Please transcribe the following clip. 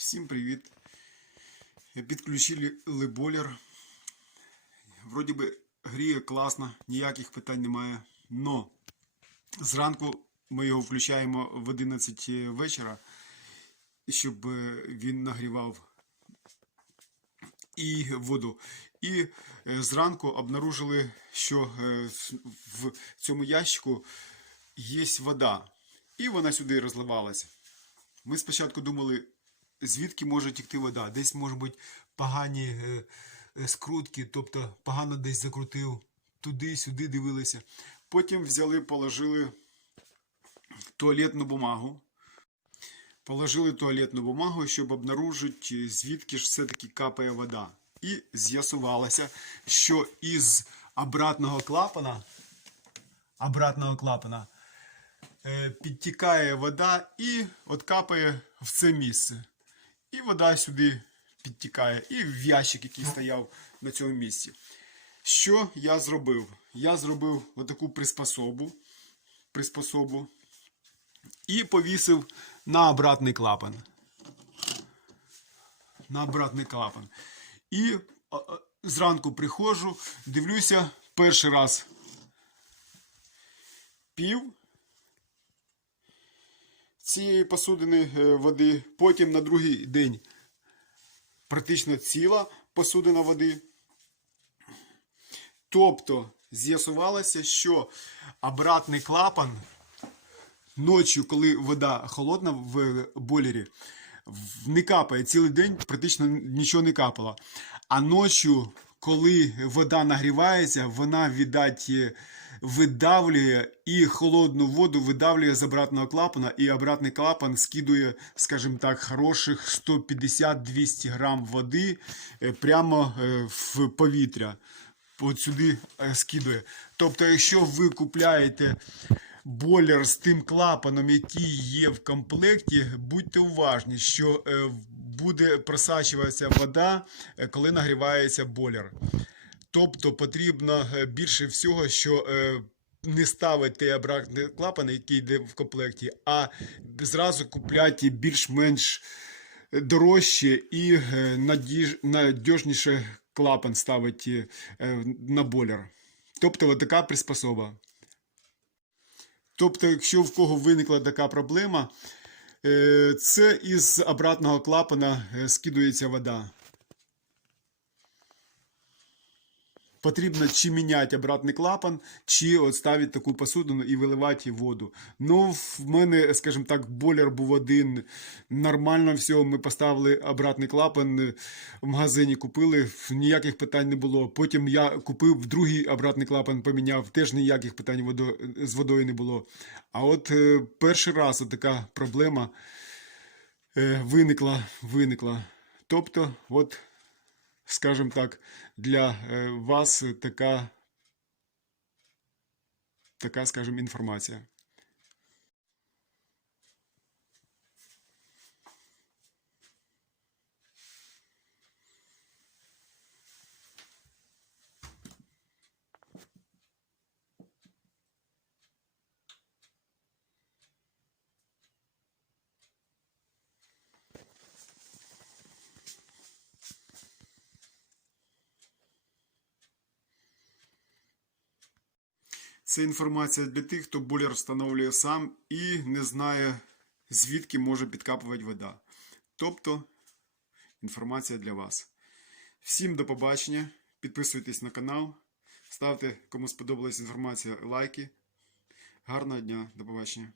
Всім привіт. Підключили бойлер. Вроді би гріє класно, ніяких питань немає. Но зранку ми його включаємо в 11 вечора, щоб е, він нагрівав і воду. І е, зранку обнаружили, що е, в цьому ящику є вода. І вона сюди розливалася. Ми спочатку думали, звідки може тікти вода. Десь, може бути, погані е, е, скрутки, тобто погано десь закрутив, туди-сюди дивилися. Потім взяли, положили туалетну бумагу. Положили туалетну бумагу, щоб обнаружити, звідки ж все-таки капає вода. І з'ясувалося, що із обратного клапана, обратного клапана е, підтікає вода і от капає в це місце. І вода сюди підтікає, і в ящик, який стояв на цьому місці. Що я зробив? Я зробив отаку приспособу, приспособу і повісив на обратний клапан. На обратний клапан. І зранку приходжу, дивлюся перший раз пів цієї посудини е, води, потім на другий день практично ціла посудина води. Тобто з'ясувалося, що обратний клапан ночі, коли вода холодна в бойлері, не капає цілий день, практично нічого не капало. А ночі, коли вода нагрівається, вона, віддать, е, видавлює і холодну воду видавлює з обратного клапана, і обратний клапан скидує, скажімо так, хороших 150-200 грам води е, прямо е, в повітря. От сюди скидує. Тобто, якщо ви купляєте бойлер з тим клапаном, який є в комплекті, будьте уважні, що буде просачуватися вода, е, коли нагрівається бойлер. Тобто потрібно е, більше всього, що е, не ставити обратний клапан, який йде в комплекті, а зразу купляти більш-менш дорожче і надіж, надіжніше клапан ставити на бойлер. Тобто от така приспособа. Тобто, якщо в кого виникла така проблема, це із обратного клапана е, скидується вода. Потрібно чи міняти обратний клапан, чи от ставити таку посудину і виливати воду. Ну, в мене, скажімо так, бойлер був один. Нормально все, ми поставили обратний клапан в магазині, купили, ніяких питань не було. Потім я купив другий обратний клапан, поміняв, теж ніяких питань водо, з водою не було. А от е, перший раз от така проблема е, виникла, виникла. Тобто, от скажімо так, для е, вас така, така, скажімо, інформація. Це інформація для тих, хто бойлер встановлює сам і не знає, звідки може підкапувати вода. Тобто, інформація для вас. Всім до побачення. Підписуйтесь на канал, ставте, кому сподобалась інформація, лайки. Гарного дня, до побачення.